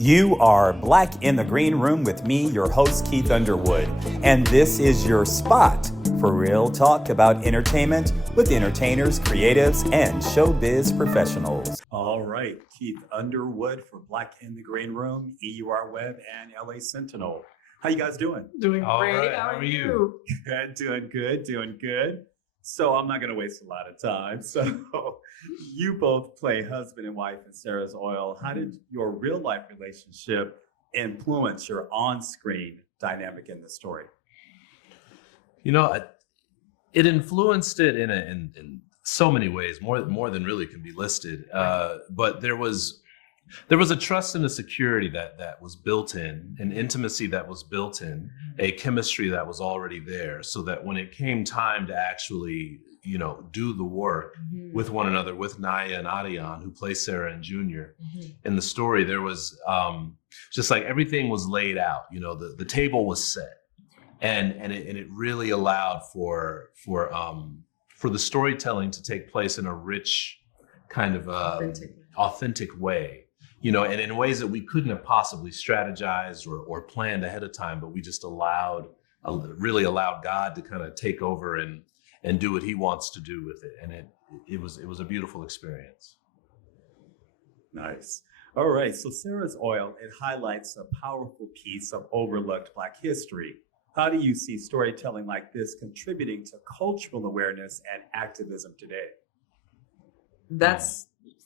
You are Black in the Green Room with me, your host, Keith Underwood. And this is your spot for real talk about entertainment with entertainers, creatives, and showbiz professionals. All right, Keith Underwood for Black in the Green Room, EUR Web, and LA Sentinel. How you guys doing? Doing All great. right. How are you? Good, doing good. So I'm not going to waste a lot of time. So you both play husband and wife in Sarah's Oil. How did your real life relationship influence your on-screen dynamic in the story? You know, it influenced it in so many ways, more than really can be listed. But there was a trust and a security that was built in, an intimacy that was built in, a chemistry that was already there, so that when it came time to actually, do the work with one another, with Naya and Adion, who play Sarah and Junior in the story, there was just like everything was laid out. The table was set, and it really allowed for the storytelling to take place in a rich kind of authentic way. And in ways that we couldn't have possibly strategized or planned ahead of time, but we just really allowed God to kind of take over and do what he wants to do with it. And it was a beautiful experience. Nice. All right, so Sarah's Oil, it highlights a powerful piece of overlooked Black history. How do you see storytelling like this contributing to cultural awareness and activism today?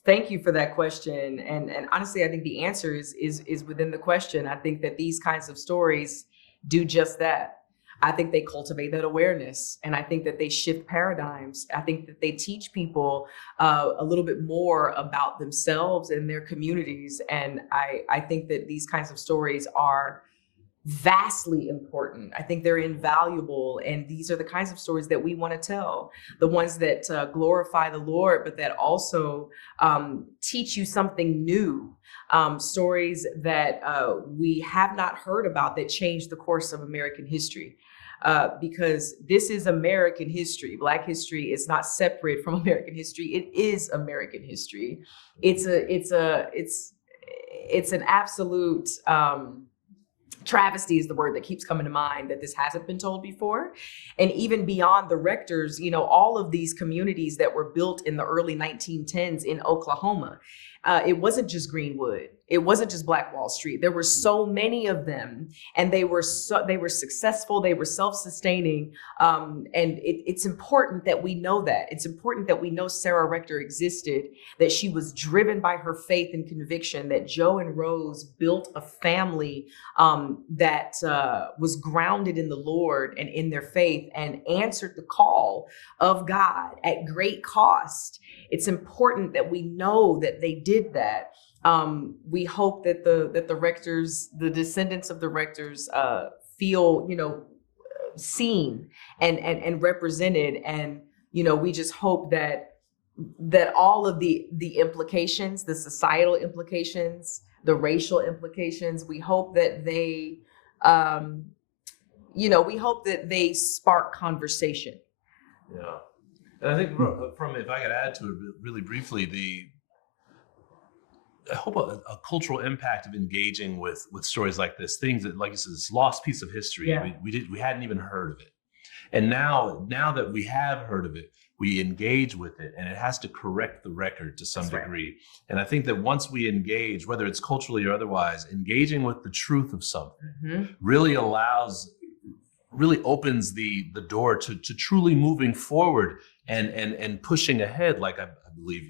Thank you for that question. And honestly, I think the answer is within the question. I think that these kinds of stories do just that. I think they cultivate that awareness, and I think that they shift paradigms. I think that they teach people a little bit more about themselves and their communities. And I think that these kinds of stories are vastly important. I think they're invaluable, and these are the kinds of stories that we want to tell, the ones that glorify the Lord, but that also teach you something new, stories that we have not heard about that changed the course of American history. Because this is American history. Black history is not separate from American history. It is American history. It's an absolute travesty is the word that keeps coming to mind, that this hasn't been told before. And even beyond the Rectors, all of these communities that were built in the early 1910s in Oklahoma, it wasn't just Greenwood. It wasn't just Black Wall Street. There were so many of them, and they were successful. They were self-sustaining, and it's important that we know that. It's important that we know Sarah Rector existed, that she was driven by her faith and conviction, that Joe and Rose built a family that was grounded in the Lord and in their faith and answered the call of God at great cost. It's important that we know that they did that. We hope that the Rectors, the descendants of the Rectors, feel seen and represented, and we just hope that all of the implications, the societal implications, the racial implications, we hope that they spark conversation. Yeah. And I think from if I could add to it really briefly, I hope a cultural impact of engaging with stories like this, things that, like you said, this lost piece of history. Yeah. We hadn't even heard of it. And now that we have heard of it, we engage with it, and it has to correct the record to some degree. Right. And I think that once we engage, whether it's culturally or otherwise, engaging with the truth of something really opens the door to truly moving forward and pushing ahead, like I believe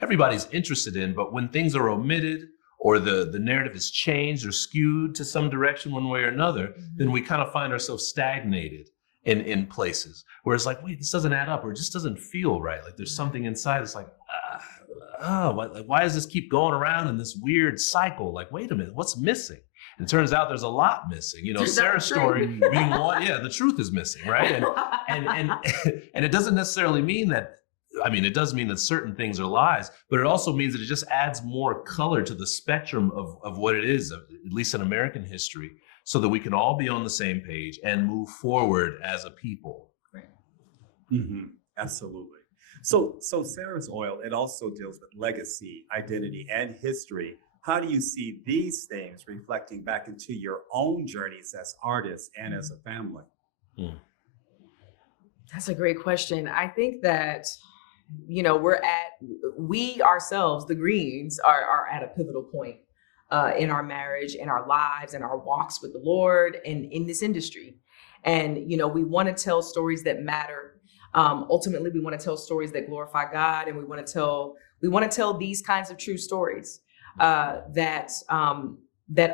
everybody's interested in. But when things are omitted or the narrative is changed or skewed to some direction one way or another, then we kind of find ourselves stagnated in places where it's like, wait, this doesn't add up, or it just doesn't feel right. Like there's something inside. It's like, why does this keep going around in this weird cycle? Like, wait a minute, what's missing? And it turns out there's a lot missing. Sarah's story being one, the truth is missing, right? And it doesn't necessarily mean that. I mean, it does mean that certain things are lies, but it also means that it just adds more color to the spectrum of what it is, at least in American history, so that we can all be on the same page and move forward as a people. Right. Absolutely. So Sarah's Oil, it also deals with legacy, identity, and history. how do you see these things reflecting back into your own journeys as artists and as a family? Hmm. That's a great question. I think that, we ourselves, the Greens, are at a pivotal point in our marriage, in our lives, in our walks with the Lord, and in this industry. And, we want to tell stories that matter. Ultimately, we want to tell stories that glorify God, and we want to tell these kinds of true stories that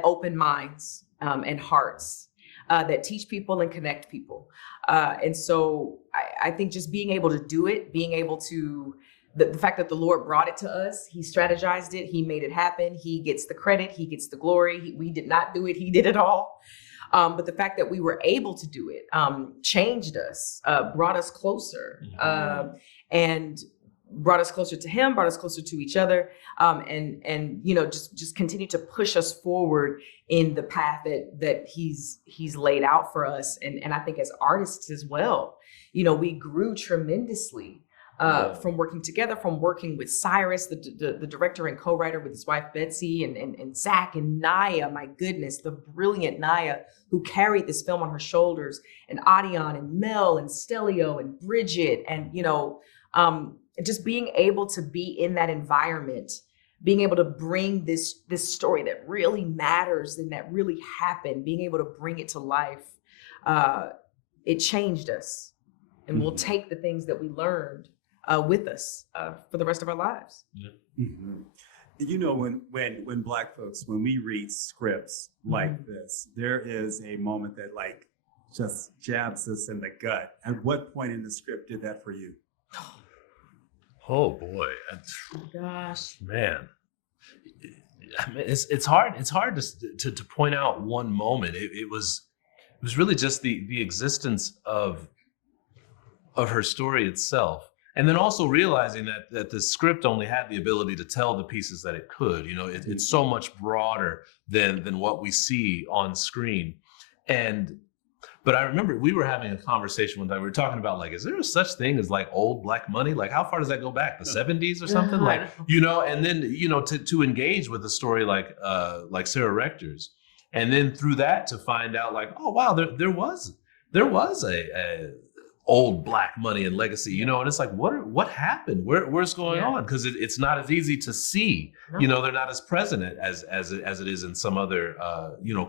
open minds and hearts, that teach people and connect people. And so I think just being able to do it, being able to, the fact that the Lord brought it to us, he strategized it, he made it happen, he gets the credit, he gets the glory. We did not do it, he did it all. But the fact that we were able to do it changed us, brought us closer, and brought us closer to him, brought us closer to each other, and just continue to push us forward in the path that he's laid out for us. And I think as artists as well, we grew tremendously from working together, from working with Cyrus, the director and co-writer, with his wife Betsy, and Zach and Naya, my goodness, the brilliant Naya, who carried this film on her shoulders, and Adion and Mel and Stelio and Bridget, and just being able to be in that environment, being able to bring this story that really matters and that really happened, being able to bring it to life, it changed us. And we'll take the things that we learned with us for the rest of our lives. Yeah. Mm-hmm. When Black folks, when we read scripts like this, there is a moment that just jabs us in the gut. At what point in the script did that for you? Oh boy. Gosh, man, it's hard to point out one moment. It was really just the existence of her story itself, and then also realizing that the script only had the ability to tell the pieces that it could. It's so much broader than what we see on screen. But I remember we were having a conversation one time. We were talking about is there a such thing as old black money? How far does that go back? The 70s or something? And then to engage with a story like Sarah Rector's, and then through that to find out oh wow, there was a old black money and legacy, and it's what happened? Where's going on? Because it's not as easy to see. No. They're not as present as it is in some other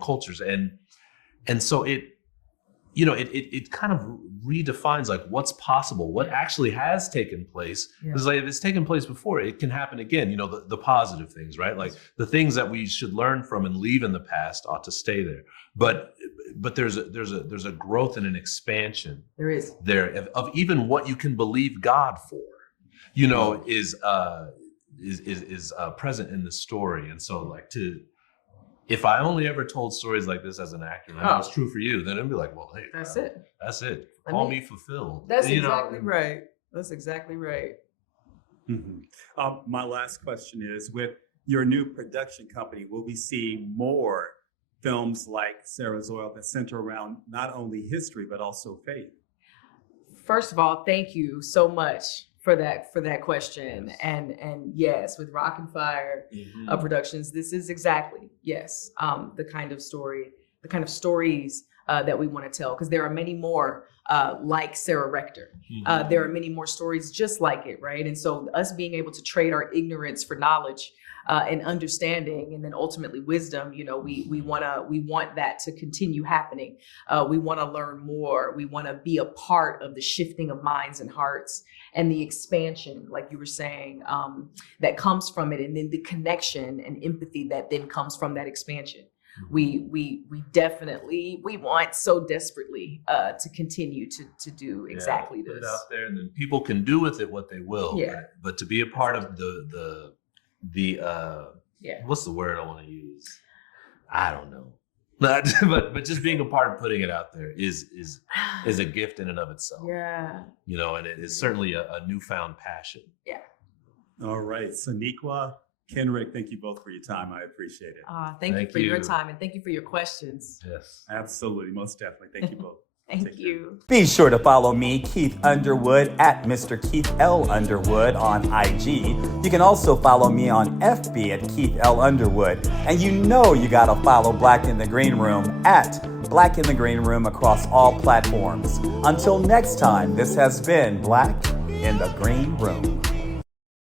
cultures, and so it kind of redefines what's possible, what actually has taken place. Because if it's taken place before, it can happen again. The positive things, right? The things that we should learn from and leave in the past ought to stay there. But there's a growth and an expansion. There is of even what you can believe God for. Is present in the story. And so if I only ever told stories like this as an actor, and that was true for you, then it'd be well, hey, that's it. Call me fulfilled. That's exactly right. That's exactly right. Mm-hmm. My last question is, with your new production company, will we see more films like Sarah's Oil that center around not only history, but also faith? First of all, thank you so much for that question. Yes. And yes, with Rock and Fire Productions, this is exactly the kind of stories that we want to tell, because there are many more like Sarah Rector. There are many more stories just like it, right? And so us being able to trade our ignorance for knowledge and understanding, and then ultimately wisdom, we want that to continue happening. We want to learn more. We want to be a part of the shifting of minds and hearts, and the expansion, like you were saying, that comes from it, and then the connection and empathy that then comes from that expansion. We definitely want so desperately to continue to do exactly this. Put it out there, and then people can do with it what they will. Yeah. But to be a part of the what's the word I want to use? I don't know. But just being a part of putting it out there is a gift in and of itself. Yeah. And it is certainly a newfound passion. Yeah. All right. Sonequa, Kenric, thank you both for your time. I appreciate it. Thank you for your time, and thank you for your questions. Yes. Absolutely. Most definitely. Thank you both. Thank you. Be sure to follow me, Keith Underwood, at Mr. Keith L. Underwood on IG. You can also follow me on FB at Keith L. Underwood. And you know you gotta follow Black in the Green Room at Black in the Green Room across all platforms. Until next time, this has been Black in the Green Room.